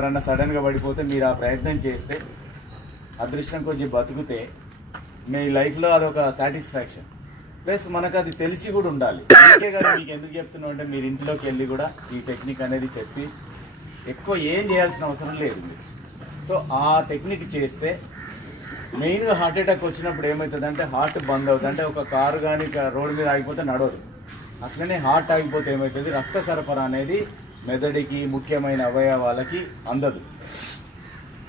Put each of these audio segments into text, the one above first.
ఎవరన్నా సడన్గా పడిపోతే మీరు ఆ ప్రయత్నం చేస్తే అదృష్టం కొంచెం బతుకుతే మీ లైఫ్లో అదొక సాటిస్ఫాక్షన్. ప్లస్ మనకు అది తెలిసి కూడా ఉండాలి. అందుకే కదా మీకు ఎందుకు చెప్తున్నాం అంటే మీరు ఇంట్లోకి వెళ్ళి కూడా ఈ టెక్నిక్ అనేది చెప్పి ఎక్కువ ఏం చేయాల్సిన అవసరం లేదు మీరు. సో ఆ టెక్నిక్ చేస్తే మెయిన్గా హార్ట్ అటాక్ వచ్చినప్పుడు ఏమవుతుందంటే హార్ట్ బంద్ అవుతుంది. అంటే ఒక కారు కానీ రోడ్డు మీద ఆగిపోతే నడవదు. అట్లనే హార్ట్ ఆగిపోతే ఏమవుతుంది, రక్త సరఫరా అనేది మెదడుకి ముఖ్యమైన అవయవాలకి అందదు.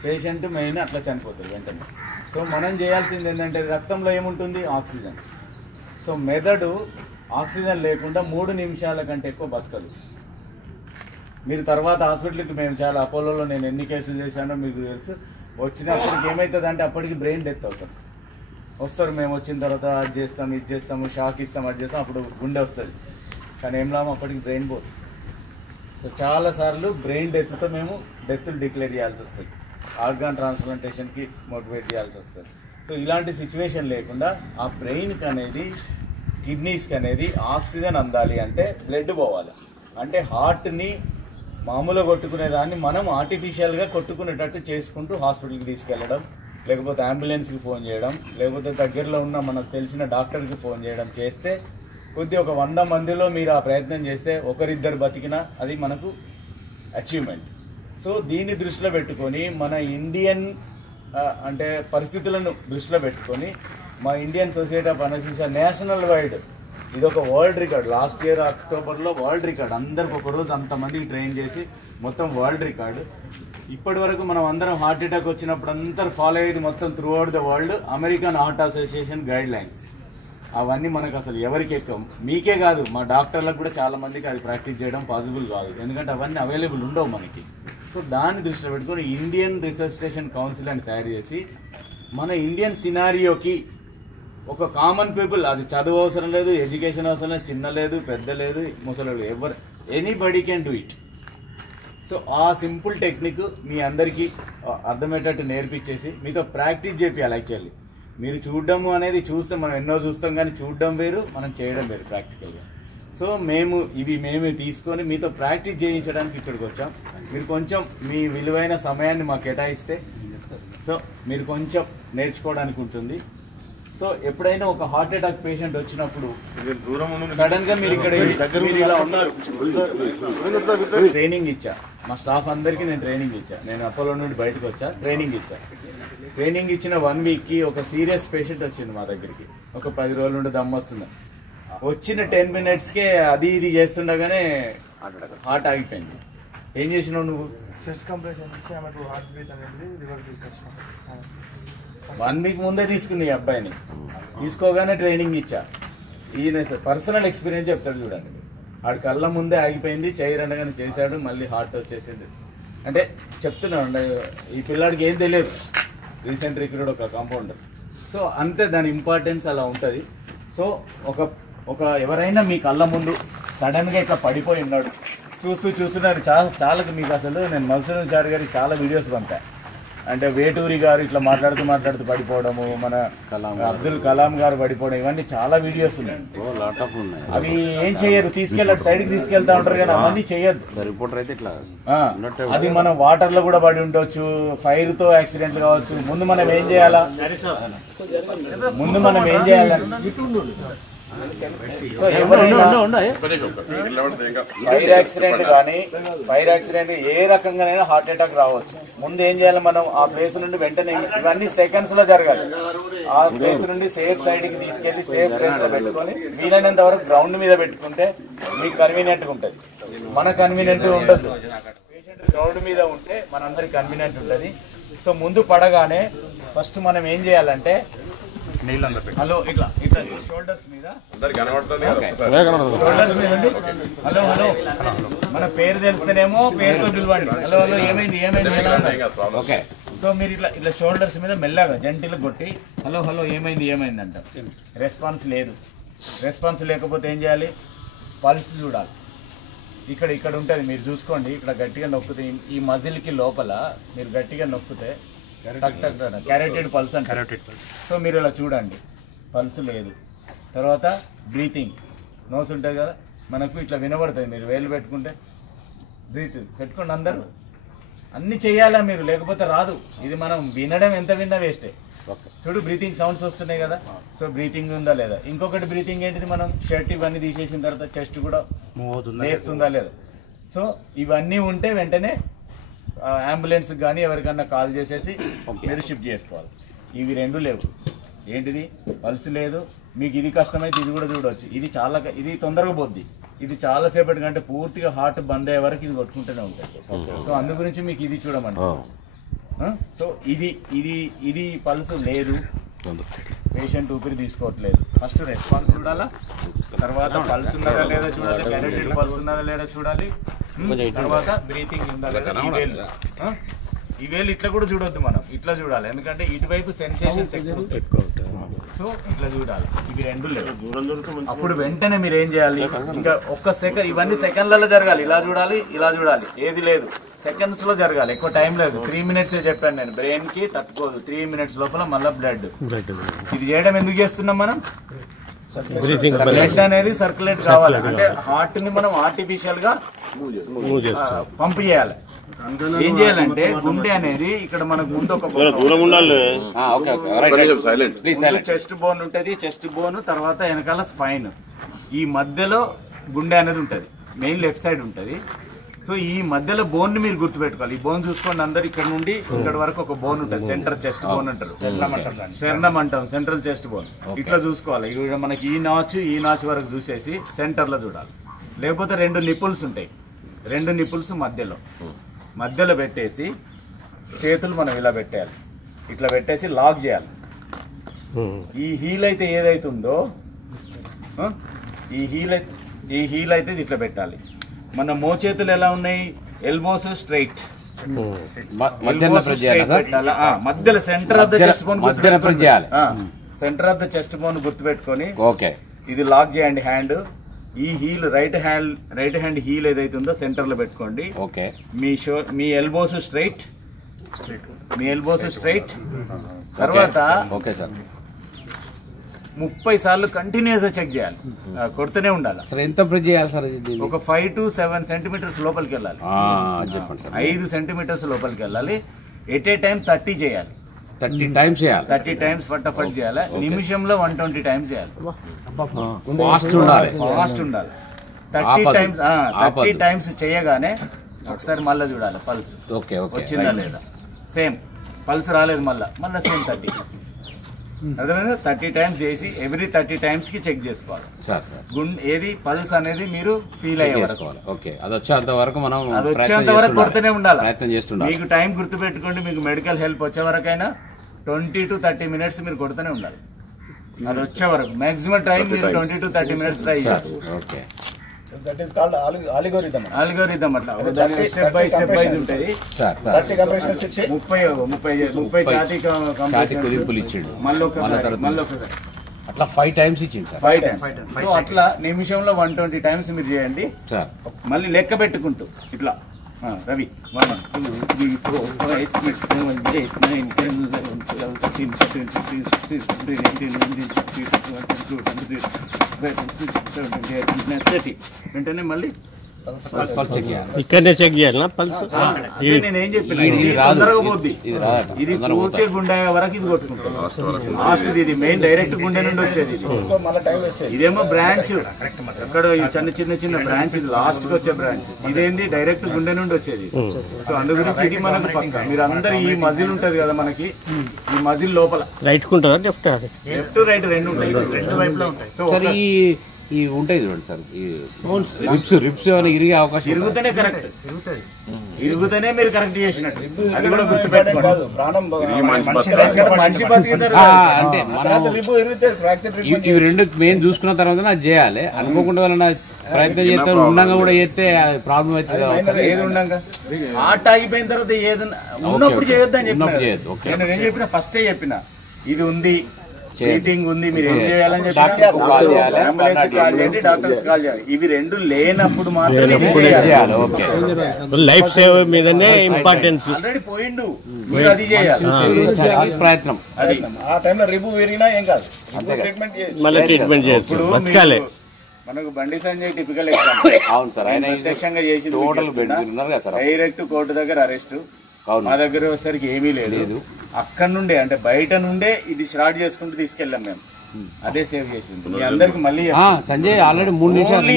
పేషెంట్ మెయిన్ అట్లా చనిపోతుంది వెంటనే. సో మనం చేయాల్సింది ఏంటంటే రక్తంలో ఏముంటుంది, ఆక్సిజన్. సో మెదడు ఆక్సిజన్ లేకుండా 3 నిమిషాల కంటే ఎక్కువ బతకదు. మీరు తర్వాత హాస్పిటల్కి మేము చాలా అపోలోలో నేను ఎన్ని కేసులు చేశానో మీకు తెలుసు. వచ్చినప్పటికి ఏమవుతుంది అంటే అప్పటికి బ్రెయిన్ డెత్ అవుతుంది. వస్తారు, మేము వచ్చిన తర్వాత అది చేస్తాం, ఇది చేస్తాము, షాక్ ఇస్తాం, అది చేస్తాం, అప్పుడు గుండె వస్తుంది. కానీ ఏం లాభం, అప్పటికి బ్రెయిన్ పోతుంది. సో చాలాసార్లు బ్రెయిన్ డెత్తో మేము డెత్లు డిక్లేర్ చేయాల్సి వస్తుంది. ఆర్గాన్ ట్రాన్స్ప్లాంటేషన్కి మోటివేట్ చేయాల్సి వస్తుంది. సో ఇలాంటి సిచ్యువేషన్ లేకుండా ఆ బ్రెయిన్కి అనేది కిడ్నీస్కి అనేది ఆక్సిజన్ అందాలి అంటే బ్లడ్ పోవాలి. అంటే హార్ట్ని మామూలుగా కొట్టుకునే దాన్ని మనం ఆర్టిఫిషియల్గా కొట్టుకునేటట్టు చేసుకుంటూ హాస్పిటల్కి తీసుకెళ్ళడం, లేకపోతే అంబులెన్స్కి ఫోన్ చేయడం, లేకపోతే దగ్గరలో ఉన్న మనకు తెలిసిన డాక్టర్కి ఫోన్ చేయడం చేస్తే కొద్ది ఒక 100 మందిలో మీరు ఆ ప్రయత్నం చేస్తే ఒకరిద్దరు బతికినా అది మనకు అచీవ్మెంట్. సో దీన్ని దృష్టిలో పెట్టుకొని మన ఇండియన్ అంటే పరిస్థితులను దృష్టిలో పెట్టుకొని మా Indian society of anaesthesia national wide ఇదొక వరల్డ్ రికార్డ్. లాస్ట్ ఇయర్ అక్టోబర్లో వరల్డ్ రికార్డ్. అందరికి ఒకరోజు అంతమందికి ట్రైన్ చేసి మొత్తం వరల్డ్ రికార్డు. ఇప్పటి వరకు మనం అందరం హార్ట్ అటాక్ వచ్చినప్పుడు అందరూ ఫాలో అయ్యేది మొత్తం through out the world American heart association guide lines. అవన్నీ మనకు అసలు ఎవరికి ఎక్కువ, మీకే కాదు మా డాక్టర్లకు కూడా చాలా మందికి అది ప్రాక్టీస్ చేయడం పాసిబుల్ కాదు, ఎందుకంటే అవన్నీ అవైలబుల్ ఉండవు మనకి. సో దాన్ని దృష్టిలో పెట్టుకొని ఇండియన్ రిసర్స్టేషన్ కౌన్సిల్ అని తయారు చేసి మన ఇండియన్ సినారియోకి ఒక కామన్ పీపుల్, అది చదువు అవసరం లేదు, ఎడ్యుకేషన్ అవసరం లేదు, చిన్న లేదు, పెద్ద లేదు, ముసలి ఎవరు, anybody can do it. So ఆ సింపుల్ టెక్నిక్ మీ అందరికీ అర్థమయ్యేటట్టు నేర్పించేసి మీతో ప్రాక్టీస్ చేయాలి. యాక్చువల్లీ మీరు చూడడం అనేది చూస్తే మనం ఎన్నో చూస్తాం, కానీ చూడడం వేరు, మనం చేయడం వేరు ప్రాక్టికల్గా. సో మేము తీసుకొని మీతో ప్రాక్టీస్ చేయించడానికి ఇక్కడికి వచ్చాం. మీరు కొంచెం మీ విలువైన సమయాన్ని మాకు కేటాయిస్తే సో మీరు కొంచెం నేర్చుకోవడానికి ఉంటుంది. సో ఎప్పుడైనా ఒక హార్ట్ అటాక్ పేషెంట్ వచ్చినప్పుడు సడన్ గా మీరు ఇక్కడ ఇలా ఉన్నారు, ట్రైనింగ్ ఇచ్చా మా స్టాఫ్ అందరికీ, నేను ట్రైనింగ్ ఇచ్చా. నేను అపోలో నుండి బయటకు వచ్చా, ట్రైనింగ్ ఇచ్చా. ట్రైనింగ్ ఇచ్చిన 1 వీక్కి ఒక సీరియస్ పేషెంట్ వచ్చింది మా దగ్గరికి. ఒక 10 రోజుల నుండి దమ్ము వస్తుంది. వచ్చిన 10 మినిట్స్కే అది ఇది చేస్తుండగానే హార్ట్ ఆగిపోయింది. ఏం చేసినావు నువ్వు? చెస్ట్ కంప్రెషన్ ఇచ్చి ఆమెకు హార్ట్ బీట్ అనేది రివర్స్ తీసుకొచ్చినాం. 1 వీక్ ముందే తీసుకుని ఈ అబ్బాయిని తీసుకోగానే ట్రైనింగ్ ఇచ్చా. ఈయన పర్సనల్ ఎక్స్పీరియన్స్ చెప్తాడు చూడండి. ఆడి కళ్ళ ముందే ఆగిపోయింది, చేయరనగానే చేశాడు, మళ్ళీ హార్ట్ వచ్చేసింది. అంటే చెప్తున్నాను, ఈ పిల్లాడికి ఏం తెలియదు, రీసెంట్ రిక్రూట్ ఒక కాంపౌండర్. సో అంతే, దాని ఇంపార్టెన్స్ అలా ఉంటుంది. సో ఒక ఎవరైనా మీ కళ్ళ ముందు సడన్గా ఇట్లా పడిపోయి ఉన్నాడు, చూస్తున్నారు చాలా మీకు అసలు నేను మధుసూదన్ చారి గారికి చాలా వీడియోస్ పంపా. అంటే వేటూరి గారు ఇట్లా మాట్లాడుతూ పడిపోవడము, మన అబ్దుల్ కలాం గారు పడిపోవడం, ఇవన్నీ చాలా వీడియోస్ ఉన్నాయి. అవి ఏం చెయ్యరు, తీసుకెళ్ళాడు సైడ్కి తీసుకెళ్తా ఉంటారు, కానీ అవన్నీ చెయ్యొద్దు. అది మనం వాటర్ లో కూడా పడి ఉండొచ్చు, ఫైర్ తో యాక్సిడెంట్ కావచ్చు. ముందు మనం ఏం చేయాలా, ఫైర్ యాక్సిడెంట్ ఏ రకంగానైనా హార్ట్ అటాక్ రావచ్చు. ముందు ఏం చేయాలి, మనం ఆ ప్లేస్ నుండి వెంటనే, ఇవన్నీ సెకండ్స్ లో జరగాలి. ఆ ప్లేస్ నుండి సేఫ్ సైడ్ కి తీసుకెళ్లి సేఫ్ ప్లేస్ లో పెట్టుకొని వీలైనంత వరకు గ్రౌండ్ మీద పెట్టుకుంటే మీకు కన్వీనియంట్ గా ఉంటుంది. మన కన్వీనియంట్ ఉండదు. పేషెంట్ గ్రౌండ్ మీద ఉంటే మనందరికి కన్వీనియంట్ ఉంటుంది. సో ముందు పడగానే ఫస్ట్ మనం ఏం చేయాలంటే హలో ఇట్లా షోల్డర్స్ మీద హలో మన పేరు తెలిస్తేనేమో పేరుతో పిలవండి. హలో ఏమైంది ఓకే. సో మీరు ఇట్లా షోల్డర్స్ మీద మెల్లగా జంటిలు కొట్టి హలో ఏమైంది అంట. రెస్పాన్స్ లేదు. రెస్పాన్స్ లేకపోతే ఏం చేయాలి, పల్స్ చూడాలి. ఇక్కడ ఉంటుంది, మీరు చూసుకోండి. ఇక్కడ గట్టిగా నొక్కితే ఈ మజిల్కి లోపల మీరు గట్టిగా నొక్కితే క్యారెటెడ్ పల్స్ అంటే. సో మీరు ఇలా చూడండి, పల్స్ లేదు. తర్వాత బ్రీతింగ్, నోస్ ఉంటుంది కదా మనకు, ఇట్లా వినబడుతుంది. మీరు వేలు పెట్టుకుంటే బ్రీత్ పెట్టుకోండి అందరూ. అన్ని చేయాలా మీరు, లేకపోతే రాదు. ఇది మనం వినడం ఎంత విన్నా వేస్టే. చూడు బ్రీతింగ్ సౌండ్స్ వస్తున్నాయి కదా, సో బ్రీతింగ్ ఉందా లేదా. ఇంకొకటి బ్రీతింగ్ ఏంటిది, మనం షర్ట్ ఇవన్నీ తీసేసిన తర్వాత చెస్ట్ కూడా లేస్తుందా లేదా. సో ఇవన్నీ ఉంటే వెంటనే అంబులెన్స్ కానీ ఎవరికన్నా కాల్ చేసేసి మీరు షిఫ్ట్ చేసుకోవాలి. ఇవి రెండు లేవు, ఏంటిది పల్స్ లేదు, మీకు ఇది కష్టమైతే ఇది కూడా చూడవచ్చు. ఇది తొందరగా పోద్ది, ఇది చాలాసేపటి కంటే పూర్తిగా హార్ట్ బంద్ అయ్యే వరకు ఇది కొట్టుకుంటూనే ఉంటుంది. సో అందు గురించి మీకు ఇది చూడమండి. సో ఇది పల్స్ లేదు, పేషెంట్ ఊపిరి తీసుకోవట్లేదు, ఫస్ట్ రెస్పాన్స్ చూడాలా, తర్వాత పల్స్ ఉన్నదా లేదా చూడాలి, క్యారెటెడ్ పల్స్ ఉన్నదా లేదా చూడాలి, తర్వాత బ్రీతింగ్ ఉందా లేదా. ఈ వేలు ఇట్లా కూడా చూడొద్దు, మనం ఇట్లా చూడాలి, ఎందుకంటే ఇటువైపు సెన్సేషన్స్ ఎక్కువ. సో ఇట్లా చూడాలి, ఇవి రెండు లేవు. అప్పుడు వెంటనే మీరు ఏం చేయాలి, ఇంకా ఒక్క సెకండ్, ఇవన్నీ సెకండ్లలో జరగాలి. ఇలా చూడాలి, ఇలా చూడాలి, ఏది లేదు సెకండ్స్ లో జరగాలి, ఎక్కువ టైం లేదు. 3 minutes చెప్పాను నేను, బ్రెయిన్ కి తట్టుకోదు. 3 minutes లోపల మళ్ళీ బ్లడ్. ఇది చేయడం ఎందుకు చేస్తున్నాం మనం, బ్లడ్ అనేది సర్క్యులేట్ కావాలి, అంటే హార్ట్ ని మనం ఆర్టిఫిషియల్ గా పంప్ చేయాలి. ఏం చేయాలంటే గుండె అనేది ఇక్కడ మనకు ముందు ఒక చెస్ట్ బోన్ ఉంటది, చెస్ట్ బోన్ తర్వాత వెనకాల స్పైన్, ఈ మధ్యలో గుండె అనేది ఉంటది, మెయిన్ లెఫ్ట్ సైడ్ ఉంటది. సో ఈ మధ్యలో బోన్ ని మీరు గుర్తుపెట్టుకోవాలి. ఈ బోన్ చూసుకోండి, అందరు ఇక్కడ నుండి ఇక్కడ వరకు ఒక బోన్ ఉంటుంది, సెంటర్ చెస్ట్ బోన్ అంటారు, శరణం అంటాం, సెంట్రల్ చెస్ట్ బోన్. ఇట్లా చూసుకోవాలి. ఇక్కడ మనకి ఈ నాచ్ వరకు చూసేసి సెంటర్ లో చూడాలి. లేకపోతే 2 నిపుల్స్ ఉంటాయి, 2 నిపుల్స్ మధ్యలో పెట్టేసి చేతులు మనం ఇలా పెట్టేయాలి, ఇట్లా పెట్టేసి లాక్ చేయాలి. ఈ హీల్ అయితే ఏదైతుందో ఈ హీల్ అయితే ఇట్లా పెట్టాలి. మన మోచేతులు ఎలా ఉన్నాయి, ఎల్బోస్ స్ట్రైట్, మధ్యలో centre of the chest bone, centre of the chest bone గుర్తుపెట్టుకొని ఇది లాక్ చేయండి. హ్యాండ్ ఈ హీల్ రైట్ హ్యాండ్ హీల్ ఏదైతే ఉందో సెంటర్ లో పెట్టుకోండి. మీ ఎల్బోస్ స్ట్రైట్, తర్వాత 30 సార్లు కంటిన్యూస్ గా చెక్ చేయాలి, కొడుతూనే ఉండాలి. ఎంత ప్రెస్ చేయాలి సార్? ఒక 5 to 7 centimeters లోపలికి వెళ్ళాలి, 5 centimeters లోపలికి వెళ్ళాలి. ఎట్ ఏ టైం 30 చేయాలి, 30 times చేయాలి, 30 times ఫటాఫట్ చేయాలి. నిమిషంలో 120 times చేయాలి. ఫాస్ట్ ఉండాలి. 30 times చేయగానే ఒకసారి మళ్ళీ చూడాలి పల్స్ వచ్చిందా లేదా. సేమ్ పల్స్ రాలేదు, మళ్ళా సేమ్ 30 అర్థమైందా. 30 times చేసి ఎవ్రీ 30 times కి చెక్ చేసుకోవాలి. ఏది పల్స్ అనేది మీరు ఫీల్ అయ్యే వరకు, అది వచ్చేంత వరకు కొడుతూనే ఉండాలి. మీకు టైం గుర్తు పెట్టుకోండి, మీకు మెడికల్ హెల్ప్ వచ్చే వరకైనా 20 to 30 minutes మీరు కొడుతూనే ఉండాలి. అది వచ్చే వరకు మాక్సిమం టైం మీరు 20 to 30 minutes ట్రై చేయాలి. ఆల్గోరిథం అట్లా స్టెప్ బై స్టెప్ వైజ్ ఉంటాయి. 30 ఛాతీ కుదింపులు ఇచ్చిండు, మళ్ళీ ఒకసారి అట్లా 5 times ఇచ్చింది సార్. 5 times. సో అట్లా నిమిషంలో 120 times మీరు చేయండి. మళ్ళీ లెక్క పెట్టుకుంటూ ఇట్లా రవి 1 2 3 4 5 6 7 8 9 10 11 12 13 14 15 16 17 18 19 20 21 22 23 24 25 30 వెంటనే మళ్ళీ ఇక్కడనే చెక్ చేయాలి పల్స్. నేనేం చెప్పిన తొందరగా పోద్ది, ఇది పూర్తి గుండె వరకు ఇది కొట్టుకుంటుంది. లాస్ట్ ఇది మెయిన్ డైరెక్ట్ గుండె నుండి వచ్చేది. ఇదేమో బ్రాంచ్, అక్కడ చిన్న బ్రాంచ్, ఇది లాస్ట్ కి వచ్చే బ్రాంచ్. ఇదేంది డైరెక్ట్ గుండె నుండి వచ్చేది. సో అందు గురించి ఇది మనకు పక్క. మీరు అందరు ఈ మజిల్ ఉంటది కదా మనకి, ఈ మజిల్ లోపల రైట్ కుంటారా లెఫ్ట్ రైట్ రెండు ఉంటాయి, 2 వైపులా ఉంటాయి. సో ఈ ఉంటాయి చూడండి సార్, రిప్స్ ఇరిగే అవకాశం, ఇరుగుతూనే కరెక్ట్, ఇరుగుతూనే మీరు కరెక్ట్ చేసినట్టు. అది కూడా గుర్తుపెట్టుకోండి. మనిషి అంటే ఇవి 2 మెయిన్ చూసుకున్న తర్వాత అది చేయాలి. అనుకోకుండా వల్ల ప్రయత్నం చేస్తే ఉండంగా కూడా చేస్తే ప్రాబ్లం అవుతుంది. ఏది ఉండంగా ఆట ఆగిపోయిన తర్వాత ఏదన్నా ఉన్నప్పుడు చేయొద్దని చెప్పిన. నేను ఏం చెప్పిన, ఫస్టే చెప్పిన ఇది ఉంది, బ్రీతింగ్ ఉంది, మీరు ఏం చేయాలని చెప్పి అంబులెన్స్ కాల్ చేయండి, డాక్టర్స్ కాల్ చేయాలి. ఇవి 2 లేనప్పుడు మాత్రమే లైఫ్ సేవ్ మీదనే ఇంపార్టెన్స్. ఆల్రెడీ పోయిండు, మీరు అది చేయాలి ప్రయత్నం. అది ఆ టైంలో రివ్యూ పెరిగినా ఏం కాదు, మళ్ళీ ట్రీట్మెంట్ చేయొచ్చు. మనకు బండి సంజయ్ టిపికల్ ఎగ్జాంపుల్. అవును సార్, ఆయన ప్రత్యక్షంగా చేసి టోటల్ డైరెక్ట్ కోర్టు దగ్గర అరెస్ట్, మా దగ్గర వచ్చేసరికి ఏమీ లేదు. అక్కడ నుండే అంటే బయట నుండే ఇది స్టార్ట్ చేసుకుంటూ తీసుకెళ్ళాం మేము. అదే సేవ్ చేసింది మీ అందరికి. మళ్ళీ సంజయ్ ఆల్రెడీ 3 నిమిషాలు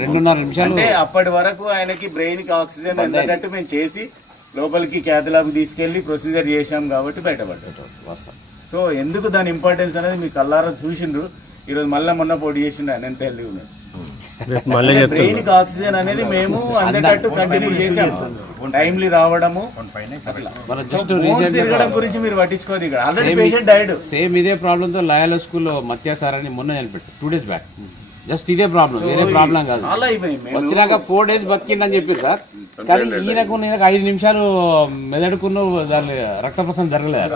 2.5 నిమిషాలు అంటే అప్పటి వరకు ఆయనకి బ్రెయిన్ కి ఆక్సిజన్ అందటట్టు మేము చేసి లోపలికి క్యాథలాబ్ తీసుకెళ్లి ప్రొసీజర్ చేశాం కాబట్టి బయటపడ్డాడు. సో ఎందుకు దాని ఇంపార్టెన్స్ అనేది మీకు కల్లారా చూసిండ్రు. ఈరోజు మళ్ళీ మొన్న పోటీ చేసిండు ఆయన ఎంత హెల్దీ ఉన్నాడు. బ్రెయిన్ కి ఆక్సిజన్ అనేది మేము అందటట్టు కంటిన్యూ చేసాము. టైమ్లీ రావడము తిరగడం గురించి మీరు పట్టించుకోదు. ఇక్కడ ఆల్రెడీ పేషెంట్ డైడ్. సేమ్ ఇదే ప్రాబ్లమ్ తో లయాల స్కూల్లో మత్యాసారని మొన్న చనిపెట్టారు 2 days బ్యాక్. జస్ట్ ఇదే ప్రాబ్లం, వేరే ప్రాబ్లం కాదు. వచ్చినాక 4 days బతికిందని చెప్పారు సార్. కానీ ఈయనకు 5 నిమిషాలు మెదడుకున్న దాని రక్త ప్రసరణ జరగలేదు.